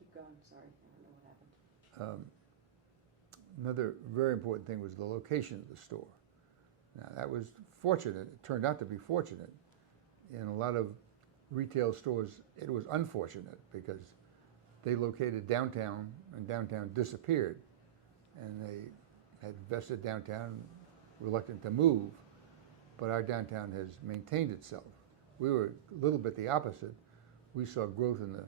Keep going, sorry, I don't know what happened. Another very important thing was the location of the store. Now, that was fortunate. It turned out to be fortunate. In a lot of retail stores, it was unfortunate because they located downtown and downtown disappeared. And they had invested downtown, reluctant to move, but our downtown has maintained itself. We were a little bit the opposite. We saw growth in the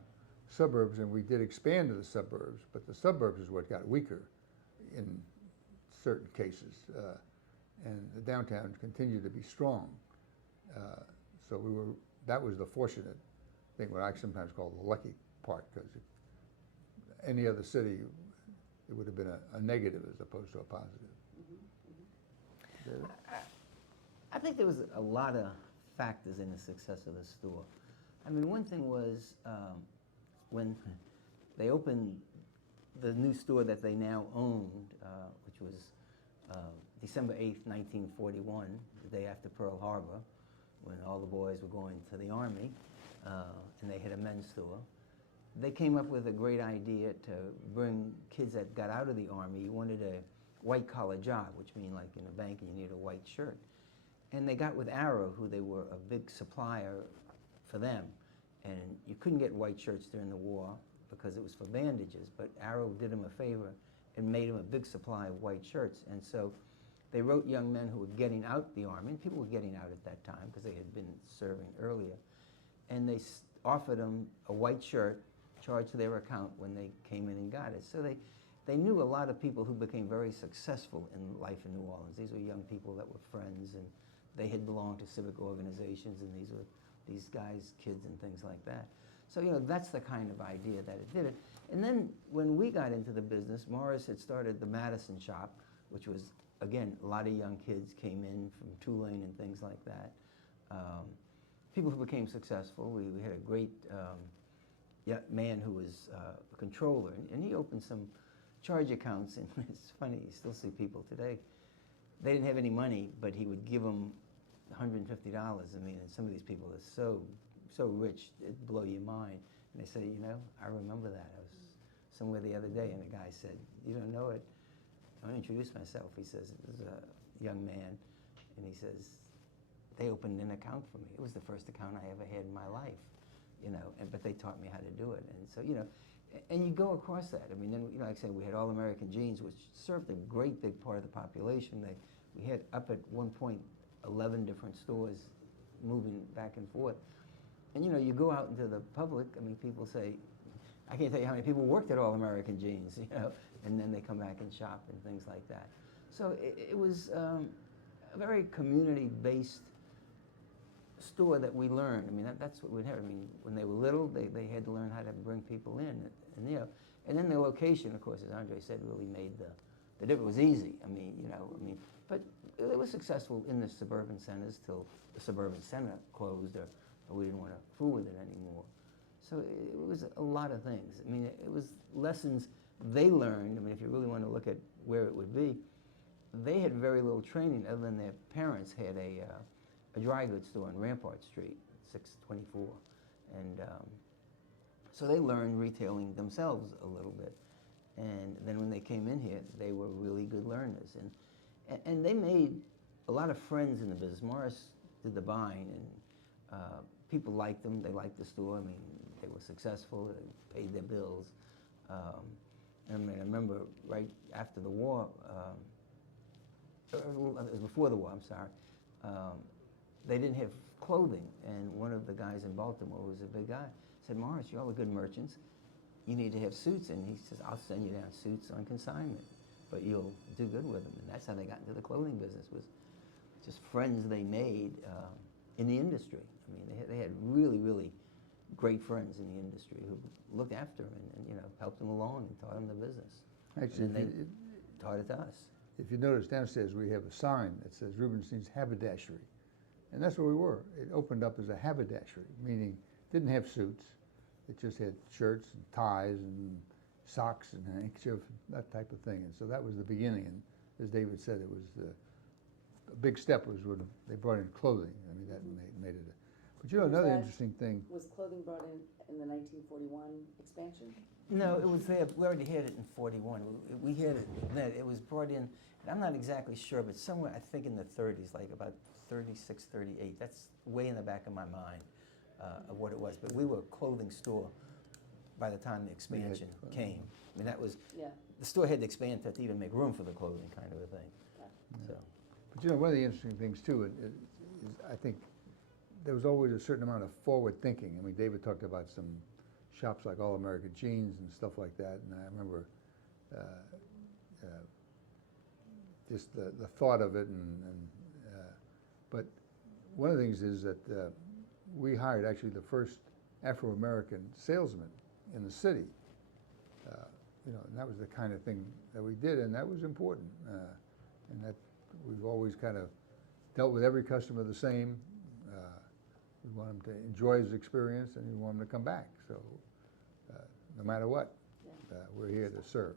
suburbs, and we did expand to the suburbs, but the suburbs is what got weaker in certain cases. And the downtown continued to be strong. So that was the fortunate thing, what I sometimes call the lucky part, because any other city, it would have been a negative as opposed to a positive. Mm-hmm. I think there was a lot of factors in the success of the store. I mean, one thing was when they opened the new store that they now owned, which was December 8th, 1941, the day after Pearl Harbor, when all the boys were going to the Army, and they had a men's store. They came up with a great idea to bring kids that got out of the Army. You wanted a white-collar job, which means like in a bank and you need a white shirt. And they got with Arrow, who they were a big supplier for them. And you couldn't get white shirts during the war because it was for bandages, but Arrow did them a favor and made them a big supply of white shirts. And so they wrote young men who were getting out the Army, and people were getting out at that time because they had been serving earlier, and they offered them a white shirt charged to their account when they came in and got it. So they knew a lot of people who became very successful in life in New Orleans. These were young people that were friends, and they had belonged to civic organizations, and these were these guys' kids and things like that. So, you know, that's the kind of idea that it did it. And then when we got into the business, Morris had started the Madison shop, which was, again, a lot of young kids came in from Tulane and things like that. People who became successful. We had a great man who was a controller, and he opened some charge accounts, and it's funny, you still see people today. They didn't have any money, but he would give them $150. I mean, and some of these people are so rich, it'd blow your mind. And they say, you know, I remember that. I was somewhere the other day, and the guy said, you don't know it. I want to introduce myself. He says, this is a young man, and he says, they opened an account for me. It was the first account I ever had in my life, you know, but they taught me how to do it. And so, you know, and you go across that. I mean, then, you know, like I said, we had All American Jeans, which served a great big part of the population. We had up at one point 11 different stores moving back and forth. And, you know, you go out into the public, I mean, people say, I can't tell you how many people worked at All American Jeans, you know, and then they come back and shop and things like that. So it was a very community-based store that we learned. I mean, that's what we'd have. I mean, when they were little, they had to learn how to bring people in, and you know, and then the location, of course, as Andre said, really made the difference. It was easy. I mean, you know, but it was successful in the suburban centers till the suburban center closed, or we didn't want to fool with it anymore. So it was a lot of things. I mean, it was lessons they learned. I mean, if you really want to look at where it would be, they had very little training other than their parents had a dry goods store on Rampart Street, 624. And so they learned retailing themselves a little bit. And then when they came in here, they were really good learners. And they made a lot of friends in the business. Morris did the buying, and people liked them. They liked the store. I mean, they were successful. They paid their bills. I remember right after the war, it was before the war, I'm sorry, they didn't have clothing, and one of the guys in Baltimore, who was a big guy, said, Morris, you're all the good merchants. You need to have suits. And he says, I'll send you down suits on consignment, but you'll do good with them. And that's how they got into the clothing business, was just friends they made in the industry. I mean, they had really, really great friends in the industry who looked after them and you know, helped them along and taught them the business. Actually, and they taught it to us. If you notice downstairs, we have a sign that says Rubenstein's Haberdashery. And that's where we were. It opened up as a haberdashery, meaning it didn't have suits. It just had shirts and ties and socks and handkerchief, that type of thing. And so that was the beginning. And as David said, it was a big step was when they brought in clothing. I mean, that made it. But But you know, Was another that- interesting thing, Was clothing brought in the 1941 expansion? No, it was there, we already had it in 41. We had it then, it was brought in, and I'm not exactly sure, but somewhere, I think in the 30s, like about 36, 38. That's way in the back of my mind of what it was. But we were a clothing store by the time the expansion came. I mean, that was, Yeah. the store had to expand to even make room for the clothing kind of a thing. So, but you know, one of the interesting things too is I think there was always a certain amount of forward thinking. I mean, David talked about some shops like All American Jeans and stuff like that, and I remember just the thought of it. But one of the things is that we hired actually the first Afro-American salesman in the city. You know, and that was the kind of thing that we did, and that was important. And that we've always kind of dealt with every customer the same. We want them to enjoy his experience, and we want them to come back. So no matter what, Yeah. we're here to serve.